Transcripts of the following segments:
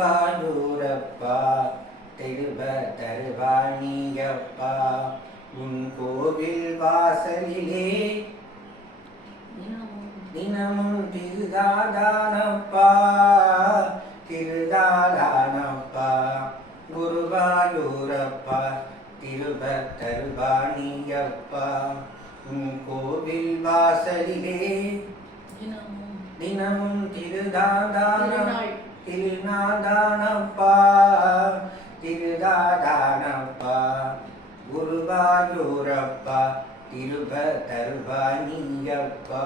குருவாயூரப்பா தெருவ தருவாணியப்பா உன் கோவில் வாசலிலே தினமும் திருதாதானப்பா திருதாதானப்பா குருவாயூரப்பா திருவ தருவாணியப்பா உன் கோவில் வாசலிலே தினமும் திருநாதானப்பா திருதாதானப்பா குருவாயூரப்பா திருவ தருவாணியப்பா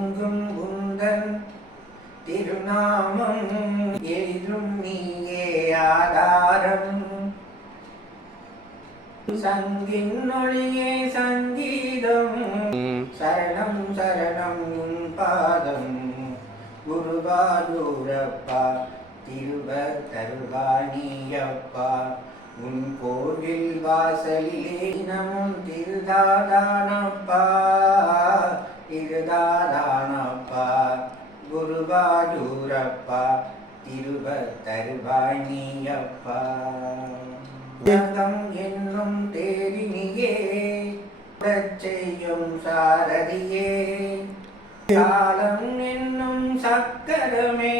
எங்கும் உந்தன் திருநாமம் எதிரும் நீயே ஆதாரம் சங்கின் ஒளியே சங்கீதம் சரணம் சரணம் உன் பாதம் குருவாயூரப்பா திருவ தருவாணியப்பா உன் கோவில் வாசலிலே தினமும் திருதாதானப்பா திருதாதானப்பா குருவாயூரப்பா திருவ தருவாணியப்பா ஜகம் என்னும் தேரினியே செய்யும் சாரதியே காலம் என்னும் சக்கரமே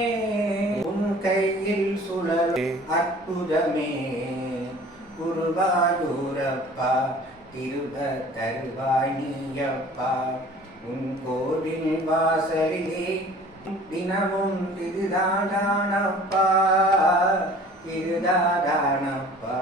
உன் கையில் சுழல் அற்புதமே குருவாயூரப்பா திருவ தருவாணியப்பா உன் கோவில் வாசலிலே தினமும் திருதாதானப்பா திருதாதானப்பா